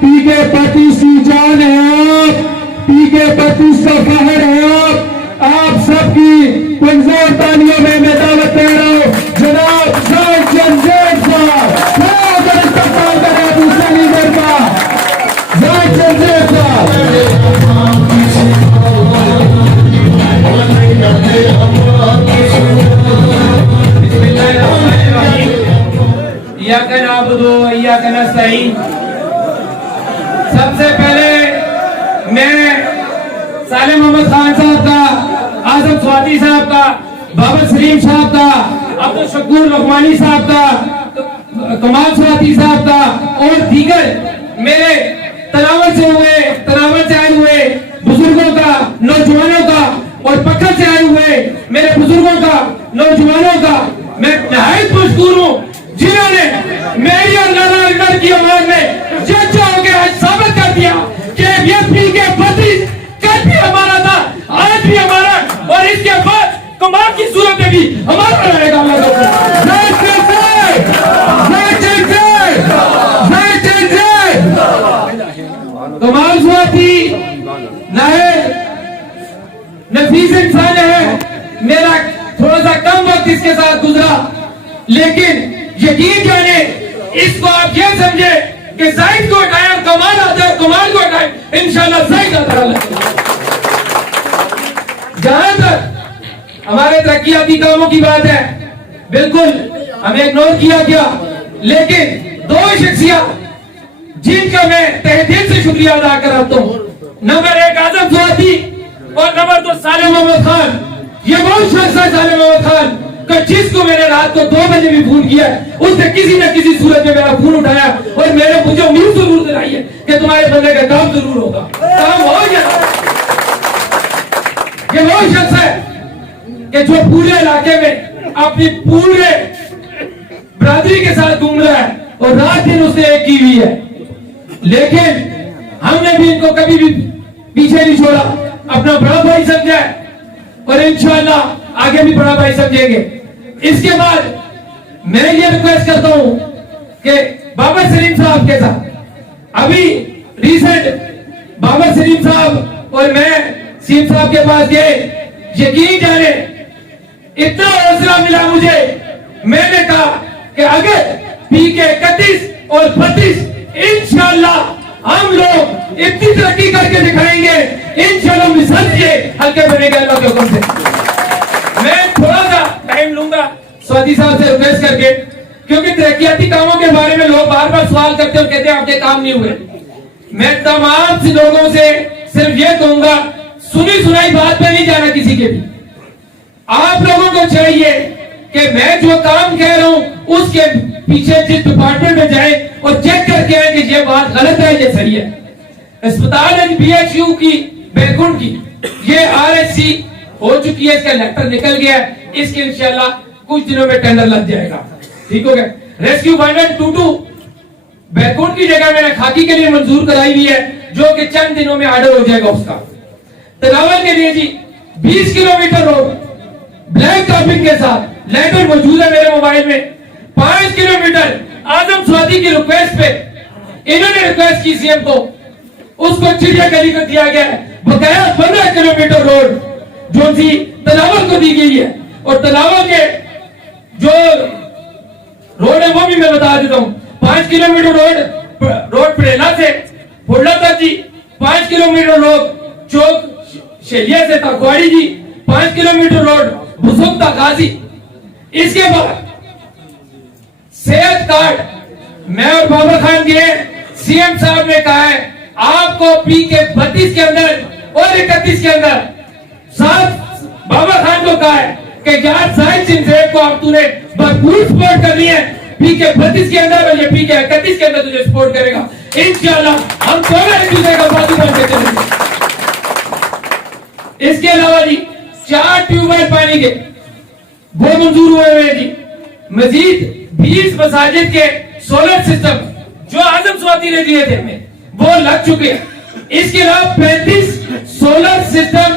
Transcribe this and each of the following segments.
P के 25 की जान है आप, पी के 25 का फहर है आप सबकी पुरजोर तालियों में मैं दावत दे रहा हूं जनाब जाहिद जंजेद साहब, अगर इस्तेमाल करें दूसरे लीडर का जाहिद जंजेद साहब। सबसे पहले मैं सालिम मोहम्मद खान साहब का, आजम स्वाति साहब का, बाबर सलीम साहब का, अब्दुल शकूर लुकमानी साहब का, कमाल स्वाति साहब का और दीगर मेरे तनावर से आए हुए बुजुर्गों का, नौजवानों का और पक्का से आए हुए मेरे बुजुर्गों का, नौजवानों का मैं नहायत मशकूर हूँ जिन्होंने मेरी और नारायणगढ़ की आवाज में जज होकर आज साबित कर दिया कि ये पी के 32 कल भी हमारा था, आज भी हमारा और इसके बाद कमाल की सूरत में भी हमारा रहेगा। कमाल स्वाति नायक नफीस इंसान है, मेरा थोड़ा सा कम वक्त इसके साथ गुजरा, लेकिन यकीन जाने इसको आप ये समझे कि जाहिद को हटाया कमाल आता है, कमाल को हटाए इंशाल्लाह जाहिद आता है। जहां तक हमारे तरक्याती कामों की बात है, बिल्कुल हमें इग्नोर किया गया, लेकिन दो शख्सियत जिनका मैं तहे दिल से शुक्रिया अदा करता हूँ, नंबर 1 आजम स्वाति और नंबर 2 सालिम मोहम्मद खान। ये वो शख्स है सालिम मोहम्मद खान का जिसको मैंने रात को 2 बजे भी फोन किया, उसने किसी न किसी सूरत में मेरा फोन उठाया और मेरे मुझे उम्मीद जरूर दिलाई है कि तुम्हारे बंदे का काम जरूर होगा, काम हो जाएगा। ये वो शख्स है कि जो पूरे इलाके में अपनी पूरे बरादरी के साथ घूम रहा है और रात दिन उसने एक की हुई है, लेकिन हमने भी इनको कभी भी पीछे नहीं छोड़ा, अपना बड़ा भाई समझा है और इंशाअल्लाह आगे भी बड़ा भाई समझेंगे। इसके बाद मैं ये रिक्वेस्ट करता हूं कि बाबर सलीम साहब के साथ अभी रिसेंट बाबर सलीम साहब और मैं सीएम साहब के पास गए, यकीन जाने इतना हौसला मिला मुझे, मैंने कहा कि अगर पी के 31 और 32 इंशाअल्लाह हम लोग इतनी तरक्की करके दिखाएंगे, इंशाअल्लाह मिसाल ये हल्के बनेगा अल्लाह के हुक्म से। मैं थोड़ा सा टाइम लूंगा स्वाति साहब से रिक्वेस्ट करके, क्योंकि तरक्याती कामों के बारे में लोग बार बार सवाल करते और कहते हैं आपके काम नहीं हुए। मैं तमाम से लोगों से सिर्फ ये कहूंगा, सुनी सुनाई बात पे नहीं जाना किसी के भी। आप लोगों को चाहिए कि मैं जो काम कह रहा हूं उसके पीछे जिस डिपार्टमेंट में जाए और चेक करके आए कि ये बात गलत है ये सही है। अस्पताल बीएचयू की बैकुंठ की ये आरएससी हो चुकी है, इसका लेटर निकल गया है, इसके इंशाल्लाह कुछ दिनों में टेंडर लग जाएगा, ठीक हो गया। रेस्क्यू 122 बैकुंठ की जगह मैंने खाकी के लिए मंजूर कराई हुई है, जो कि चंद दिनों में ऑर्डर हो जाएगा उसका। तलावल के लिए जी 20 किलोमीटर रोड ब्लैक टॉपिंग के साथ लेटर मौजूद है मेरे मोबाइल में। 5 किलोमीटर आजम स्वाति की रिक्वेस्ट पे इन्होंने रिक्वेस्ट की सीएम को, उसको चिड़िया गली को दिया गया है। बकाया 15 किलोमीटर रोड जो सी तलावल को दी गई है, और तलावल के जो रोड है वो भी मैं बता देता हूँ। 5 किलोमीटर रोड परेला से फुल्ला तक जी, 5 किलोमीटर रोड चौक शेलिया से तकवाड़ी जी, 5 किलोमीटर रोड बुजुर्ग तक गाजी। इसके बाद सेहत कार्ड मैं और बाबर खान के सीएम साहब ने कहा है आपको पी के 32 के अंदर और 31 के अंदर, साथ बाबर खान को कहा है कि यार जाहिद सिंह को आप तूने भरपूर सपोर्ट करनी है, पी के 32 के अंदर और ये पी के 31 के अंदर तुझे सपोर्ट करेगा इंशाल्लाह। हम दोनों एक दूसरे का बाजू बन के चलेंगे। इसके अलावा जी 4 ट्यूबवेल पानी के वो मंजूर हुए हुए जी। मजीद 20 मसाजिद के सोलर सिस्टम जो आजम स्वाति ने दिए थे हमें वो लग चुके हैं। इसके अलावा 35 सोलर सिस्टम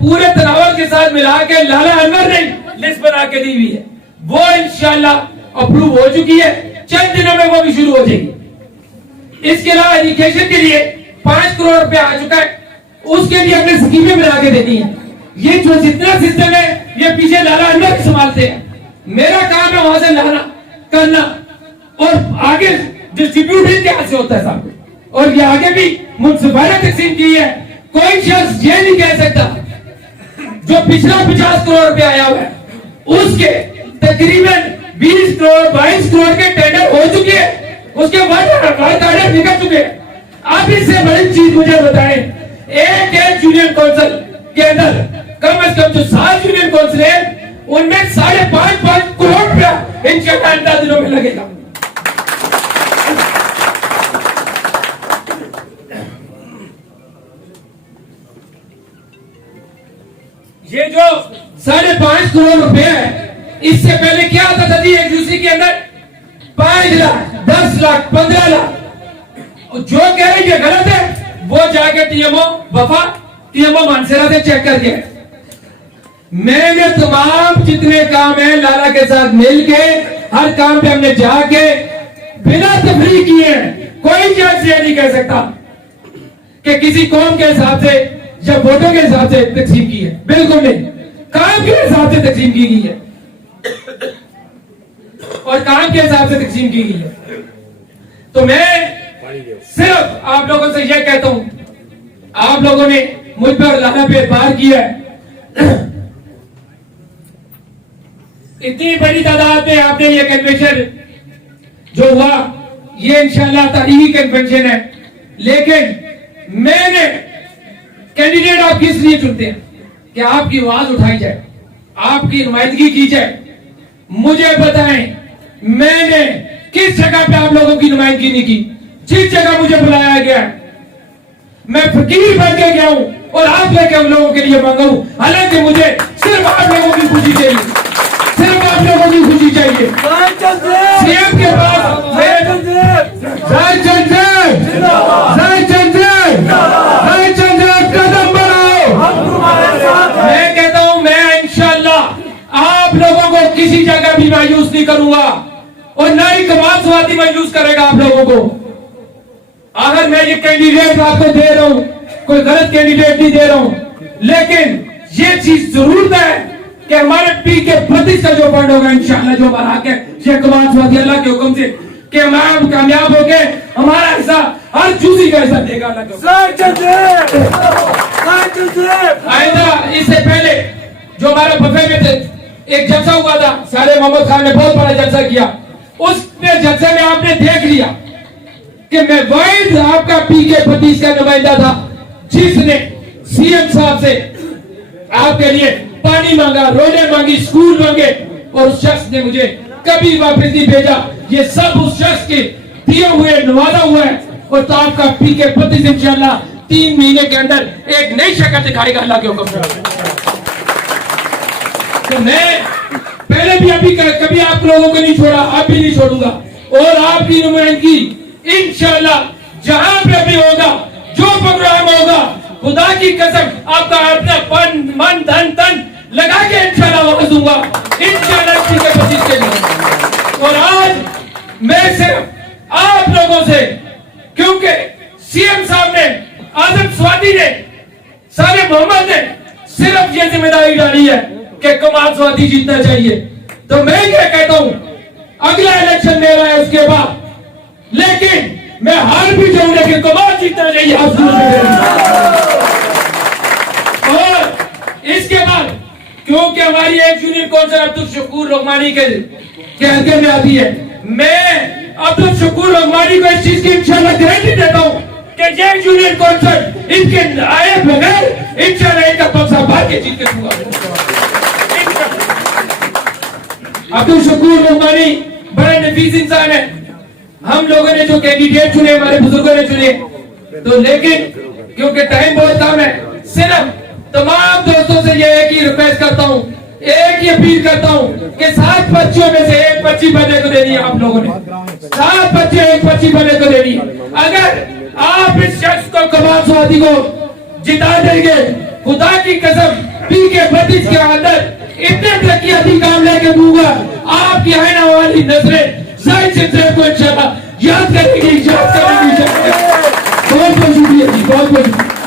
पूरे तनावर के साथ मिला के लाला अनवर ने लिस्ट बना के दी हुई है, वो इंशाल्लाह अप्रूव हो चुकी है, चंद दिनों में वो भी शुरू हो जाएगी। इसके अलावा एजुकेशन के लिए 5 करोड़ रुपया आ चुका है, उसके लिए हमने स्कीमें बना के देनी है। ये जो जितना सिस्टम है ये पीछे लाला अंदर संभालते हैं, मेरा काम है वहां से लाना करना और आगे डिस्ट्रीब्यूशन क्या से होता है साहब। और ये आगे भी मुंसिपल तकसीम की है, कोई शख्स ये नहीं कह सकता जो पिछला 50 करोड़ रुपया आया हुआ है उसके तकरीबन 20 करोड़ 22 करोड़ के टेंडर हो चुके हैं, उसके बाद ऑर्डर निकल चुके हैं। आप इससे बड़ी चीज मुझे बताएं, एक यूनियन काउंसिल के अंदर कम से कम जो 7 यूनियन काउंसिल है उनमें 5.5 करोड़ रुपया इंशाअल्लाह आइंदा दिनों में लगेगा। ये जो 5.5 करोड़ रुपए है, इससे पहले क्या आता था जी एक यूसी के अंदर 5 लाख 10 लाख 15 लाख। जो कह रहे ये गलत है वो जाके टीएमओ वफा टीएमओ मानसेरा से चेक करके, मैंने तमाम जितने काम है लाला के साथ मिलके हर काम पे हमने जाके बिना तफरीक किए, कोई जज ये नहीं कह सकता कि किसी कौम के हिसाब से या वोटों के हिसाब से तकसीम की है, बिल्कुल नहीं, काम के हिसाब से तकसीम की गई है और काम के हिसाब से तकसीम की गई है। तो मैं सिर्फ आप लोगों से यह कहता हूं, आप लोगों ने मुझ पर लाना पे एतबार किया है, इतनी बड़ी तादाद में आपने ये कन्वेंशन जो हुआ ये इंशाल्लाह तारीखी कन्वेंशन है, लेकिन मैंने कैंडिडेट आप किस लिए चुनते हैं कि आपकी आवाज उठाई जाए, आपकी नुमाइंदगी की जाए। मुझे बताएं मैंने किस जगह पे आप लोगों की नुमाइंदगी नहीं की, जिस जगह मुझे बुलाया गया मैं फकीर बन के गया हूं और आप लेके उन लोगों के लिए मांगा हूं, हालांकि मुझे सिर्फ आप लोगों की खुशी चाहिए, सिर्फ आप लोगों की खुशी चाहिए। सीएम के पास कदम बढ़ाओ। मैं कहता हूं मैं इंशाअल्लाह आप लोगों को किसी जगह भी मायूस नहीं करूंगा और ना ही कमाल स्वाति मायूस करेगा आप लोगों को। अगर मैं ये कैंडिडेट आपको दे रहा हूं, कोई गलत कैंडिडेट नहीं दे रहा हूं, लेकिन ये चीज जरूर है कि हमारे पी के 25 का जो फंड होगा इंशाअल्लाह जो हमारा हक है, ये कमाल स्वाति अल्लाह के हुक्म से कि हम कामयाब होके हमारा हिस्सा हर चूजी का हिस्सा देगा आइंदा। इससे पहले जो हमारे बफे में थे एक जलसा हुआ था, साले मोहम्मद खान ने बहुत बड़ा जलसा किया, उसने जलसे में आपने देख लिया कि मैं वाइड आपका पीके 25 का नुमाइंदा था जिसने सीएम साहब से आपके लिए पानी मांगा, रोडें मांगी, स्कूल मांगे और उस शख्स ने मुझे कभी वापस नहीं भेजा। ये सब उस शख्स के दिए हुए नवाजा हुआ है और तो आपका पीके 25 इंशाअल्लाह 3 महीने के अंदर एक नई शक्ल दिखाएगा अल्लाह के हुक्म से। तो मैं पहले भी अभी कभी आप लोगों को नहीं छोड़ा, अब भी नहीं छोड़ूंगा और आपकी नुमाइंदगी इंशाअल्लाह जहां पे भी होगा, जो प्रोग्राम होगा, खुदा की कसम आपका अपना मन धन तन लगा के इंशाअल्लाह वापस दूंगा इंशाअल्लाह के 25 के लिए। और आज मैं सिर्फ आप लोगों से, क्योंकि सीएम साहब ने, आजम स्वाति ने, साले मोहम्मद ने सिर्फ ये जिम्मेदारी डाली है कि कमाल स्वाति जीतना चाहिए, तो मैं ये कहता हूं अगला इलेक्शन मेरा है उसके बाद, लेकिन मैं हार भी जाऊं लेकिन कमाल जीतना चाहिए आप और इसके बाद क्योंकि हमारी एक यूनियन काउंसिल अब्दुल शकूर रहमानी के हल्के में आती है, मैं अब्दुल शकूर रहमानी को इस चीज की इंशाअल्लाह गारंटी देता हूं कि ये यूनियन काउंसिल इनके आए बगैर इंशाअल्लाह इनका पक्सा बात के जीत के दूंगा। अब्दुल शकूर रहमानी बड़ा नफीस इंसान है, हम लोगों ने जो कैंडिडेट चुने, हमारे बुजुर्गों ने चुने, तो लेकिन क्योंकि टाइम बहुत कम है, सिर्फ तमाम दोस्तों से ये एक ही रिक्वेस्ट करता हूँ, एक ही अपील करता हूँ कि 7 पर्चियों में से एक पर्ची बने को देनी है। आप लोगों ने 7 पर्ची एक पर्ची बने को देनी है। अगर आप इस शख्स को कमाल स्वाति को जिता देंगे, खुदा की कसम पीके 32 के अंदर इतने तरक्याती काम लेके दूंगा, आपकी आने वाली नजरें को इंशाअल्लाह याद करेगी, याद करेगी। बहुत बहुत शुक्रिया जी, बहुत बहुत शुक्रिया।